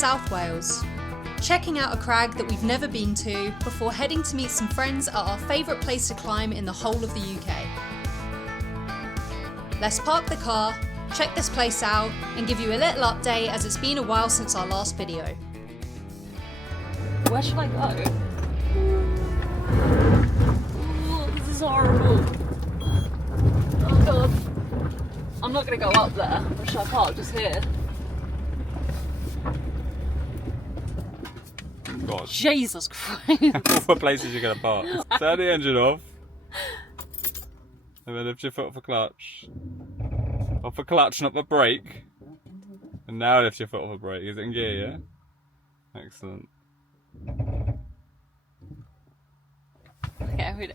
South Wales, checking out a crag that we've never been to before heading to meet some friends at our favourite place to climb in the whole of the UK. Let's park the car, check this place out, and give you a little update as it's been a while since our last video. Where should I go? Oh, this is horrible. Oh god. I'm not gonna go up there. Or should I park just here? God. Jesus Christ. All the places you're going to park. Turn the engine off. And then lift your foot off the clutch. Off the clutch, not the brake. And now lift your foot off the brake. Is it in gear, yeah? Excellent. Okay,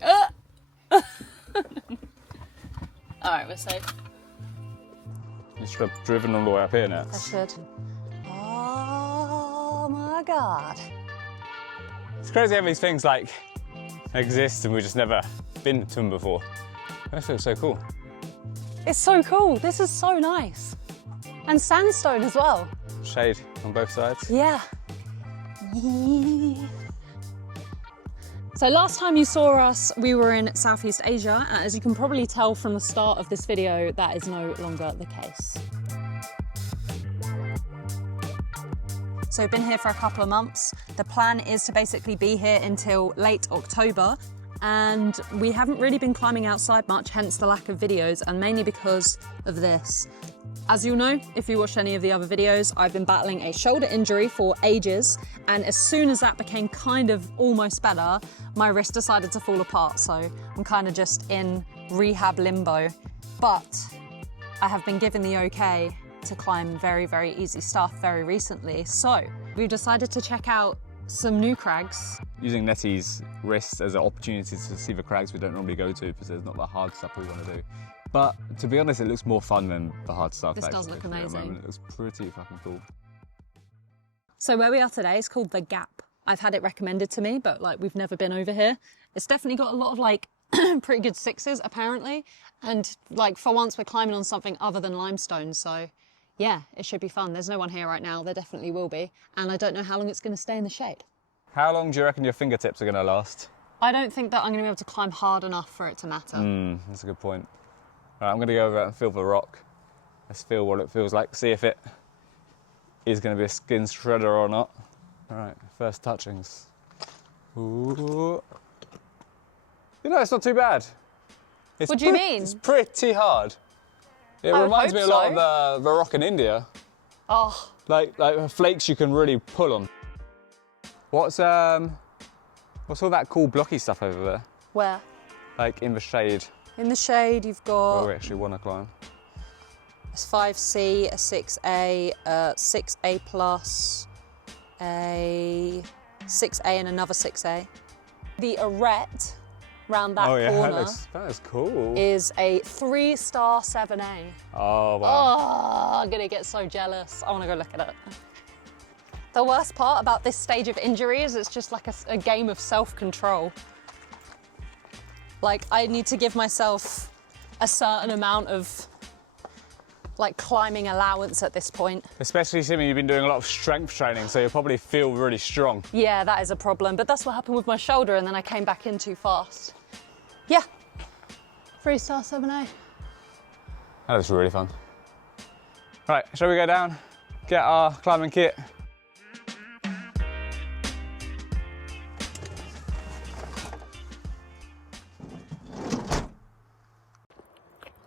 alright, we're safe. You should have driven all the way up here now. I should. Oh my god. It's crazy how these things like exist and we've just never been to them before. That feels so cool. It's so cool. This is so nice. And sandstone as well. Shade on both sides. Yeah. So last time you saw us, we were in Southeast Asia, and as you can probably tell from the start of this video, that is no longer the case. So we've been here for a couple of months. The plan is to basically be here until late October, and we haven't really been climbing outside much, hence the lack of videos, and mainly because of this. As you'll know, if you watched any of the other videos, I've been battling a shoulder injury for ages, and as soon as that became kind of almost better, my wrist decided to fall apart, so I'm kind of just in rehab limbo. But I have been given the okay to climb very, very easy stuff very recently, so we've decided to check out some new crags. Using Nettie's wrist as an opportunity to see the crags we don't normally go to because there's not the hard stuff we want to do. But to be honest, it looks more fun than the hard stuff. This does look amazing. It looks pretty fucking cool. So where we are today is called The Gap. I've had it recommended to me, but like we've never been over here. It's definitely got a lot of like pretty good sixes apparently. And like for once we're climbing on something other than limestone. So yeah, it should be fun. There's no one here right now. There definitely will be. And I don't know how long it's going to stay in the shade. How long do you reckon your fingertips are going to last? I don't think that I'm going to be able to climb hard enough for it to matter. That's a good point. Right, I'm going to go over and feel the rock. Let's feel what it feels like. See if it is going to be a skin shredder or not. All right, first touchings. Ooh. You know, it's not too bad. What do you mean? It's pretty hard. It reminds me a lot of the rock in India. Oh. Like flakes you can really pull on. What's all that cool blocky stuff over there? Where? Like in the shade. In the shade, you've got... Where we actually want to climb. A 5C, a 6A, a 6A plus, a 6A and another 6A. The arete round that corner that is cool. is a 3-star 7A. Oh, wow. Oh, I'm gonna get so jealous. I wanna go look at it. The worst part about this stage of injury is it's just like a game of self-control. Like, I need to give myself a certain amount of like climbing allowance at this point. Especially assuming you've been doing a lot of strength training, so you'll probably feel really strong. Yeah, that is a problem, but that's what happened with my shoulder and then I came back in too fast. Yeah, 3-star 7A. That was really fun. Right, shall we go down, get our climbing kit?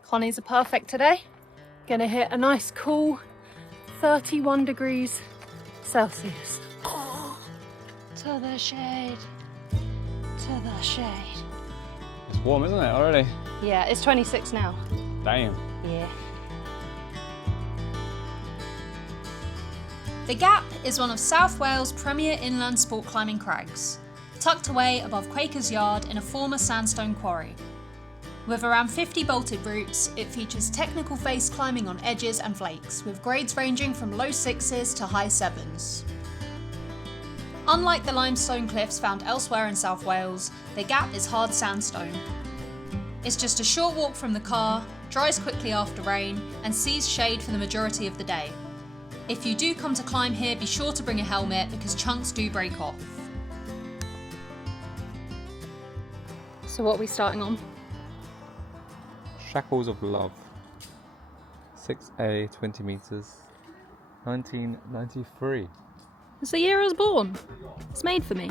Connies are perfect today. Gonna hit a nice cool 31 degrees Celsius. Oh, to the shade, to the shade. It's warm, isn't it, already? Yeah, it's 26 now. Damn. Yeah. The Gap is one of South Wales' premier inland sport climbing crags, tucked away above Quaker's Yard in a former sandstone quarry. With around 50 bolted routes, it features technical face climbing on edges and flakes, with grades ranging from low 6s to high 7s. Unlike the limestone cliffs found elsewhere in South Wales, the Gap is hard sandstone. It's just a short walk from the car, dries quickly after rain, and sees shade for the majority of the day. If you do come to climb here, be sure to bring a helmet because chunks do break off. So what are we starting on? Shackles of Love. 6A, 20 metres. 1993. It's the year I was born. It's made for me.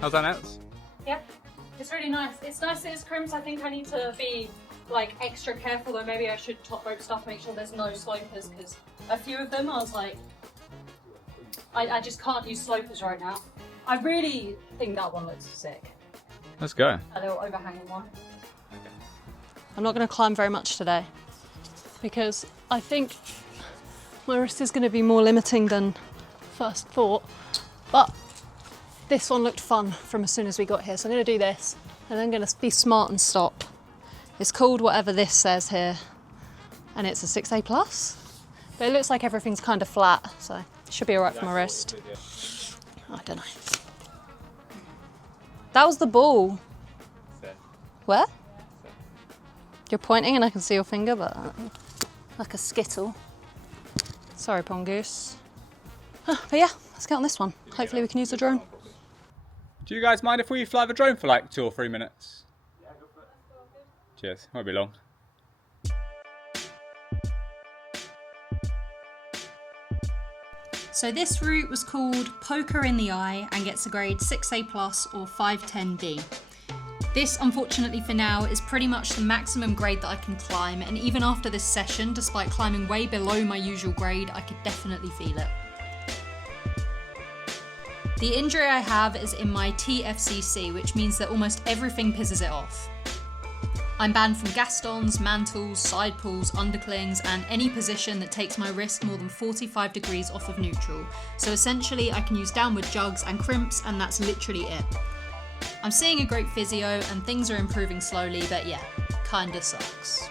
How's that, Nats? Yeah, it's really nice. It's nice that it's crimps. I think I need to be like extra careful, though. Maybe I should top rope stuff, make sure there's no slopers, because a few of them I was like, I just can't use slopers right now. I really think that one looks sick. Let's go. A little overhanging one. I'm not going to climb very much today because I think my wrist is going to be more limiting than first thought, but this one looked fun from as soon as we got here, so I'm going to do this and then I'm going to be smart and stop. It's called whatever this says here and it's a 6A+, but it looks like everything's kind of flat, so it should be alright for my wrist. I don't know. That was the ball. Where? You're pointing and I can see your finger, but like a skittle. Sorry, Pongoose. But yeah, let's get on this one. Hopefully we can use the drone. Do you guys mind if we fly the drone for like 2 or 3 minutes? Yeah, go for it. Cheers, won't be long. So this route was called Poker in the Eye and gets a grade 6A+ or 510B. This, unfortunately for now, is pretty much the maximum grade that I can climb, and even after this session, despite climbing way below my usual grade, I could definitely feel it. The injury I have is in my TFCC, which means that almost everything pisses it off. I'm banned from gastons, mantles, side pulls, underclings, and any position that takes my wrist more than 45 degrees off of neutral. So essentially I can use downward jugs and crimps, and that's literally it. I'm seeing a great physio and things are improving slowly, but yeah, kinda sucks.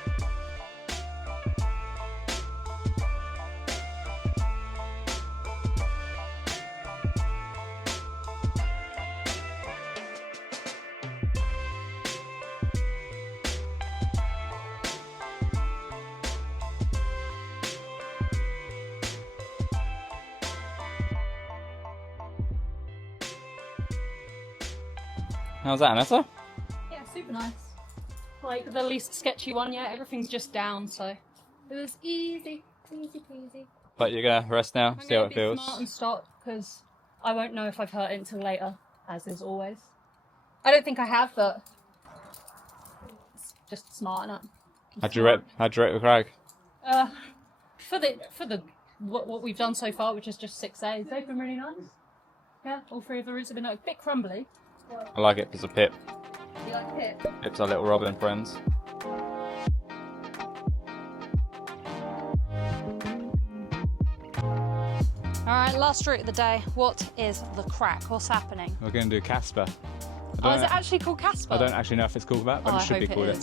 How's that, Anessa? Yeah, super nice. Like the least sketchy one yet, everything's just down, so it was easy, easy peasy. But you're gonna rest now, see how it feels. I'm smart and stop because I won't know if I've hurt it until later, as is always. I don't think I have, but it's just smart enough. How'd you rate the crag? For the what we've done so far, which is just 6A's, they've been really nice. Yeah, all 3 of the routes have been a bit crumbly. I like it as a pip. You like it? Pip's our little Robin friends. Alright, last route of the day. What is the crack? What's happening? We're going to do Casper. Oh, is it actually called Casper? I don't actually know if it's called that, but it should be called it.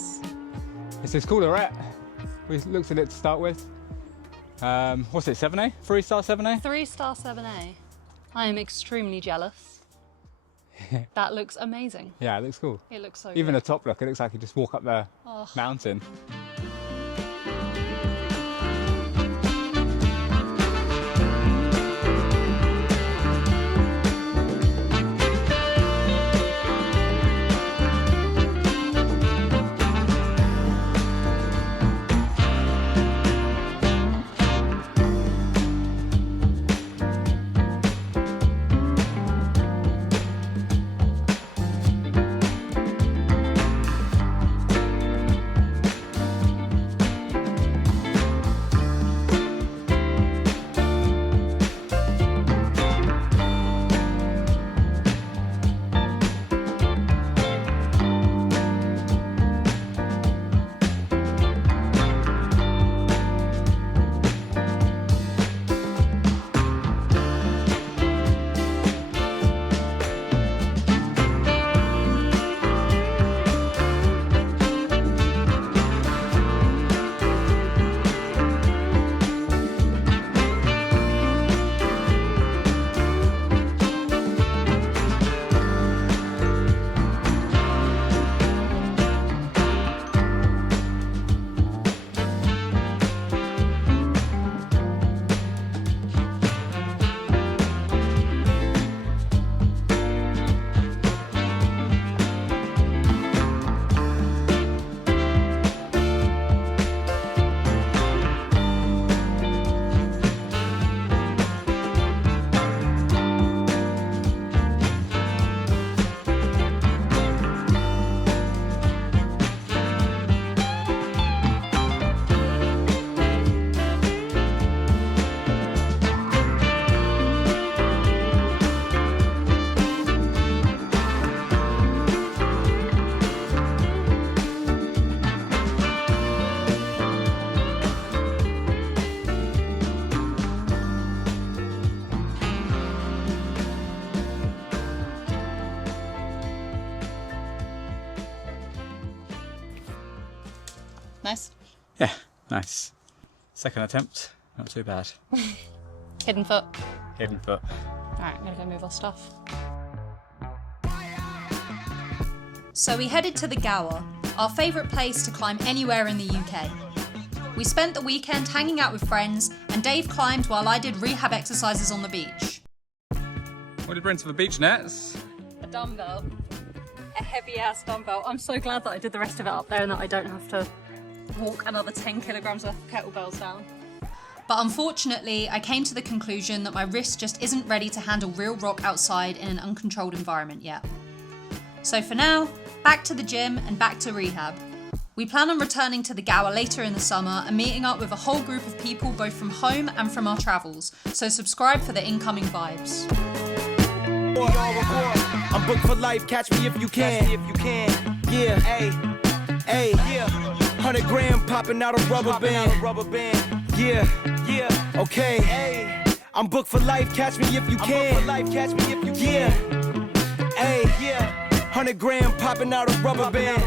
It's called a ret. We looked at it to start with. What's it, 7A? 3-star 7A? 3-star 7A. I am extremely jealous. That looks amazing. Yeah, it looks cool. It looks so Even good. the top look, it looks like you just walk up the mountain. Nice. Yeah, nice. Second attempt, not too bad. Hidden foot. Hidden foot. Alright, I'm gonna go move our stuff. So we headed to the Gower, our favourite place to climb anywhere in the UK. We spent the weekend hanging out with friends, and Dave climbed while I did rehab exercises on the beach. What did you bring to the beach, Nets? A dumbbell. A heavy ass dumbbell. I'm so glad that I did the rest of it up there and that I don't have to walk another 10 kilograms worth of kettlebells down. But unfortunately, I came to the conclusion that my wrist just isn't ready to handle real rock outside in an uncontrolled environment yet. So for now, back to the gym and back to rehab. We plan on returning to the Gower later in the summer and meeting up with a whole group of people both from home and from our travels, so subscribe for the incoming vibes. I'm booked for life, catch me if you can. Yeah, hey, yeah. 100 grand popping out a rubber band. Yeah, okay. I'm booked for life, catch me if you can. Yeah, hey, 100 grand popping out a rubber band.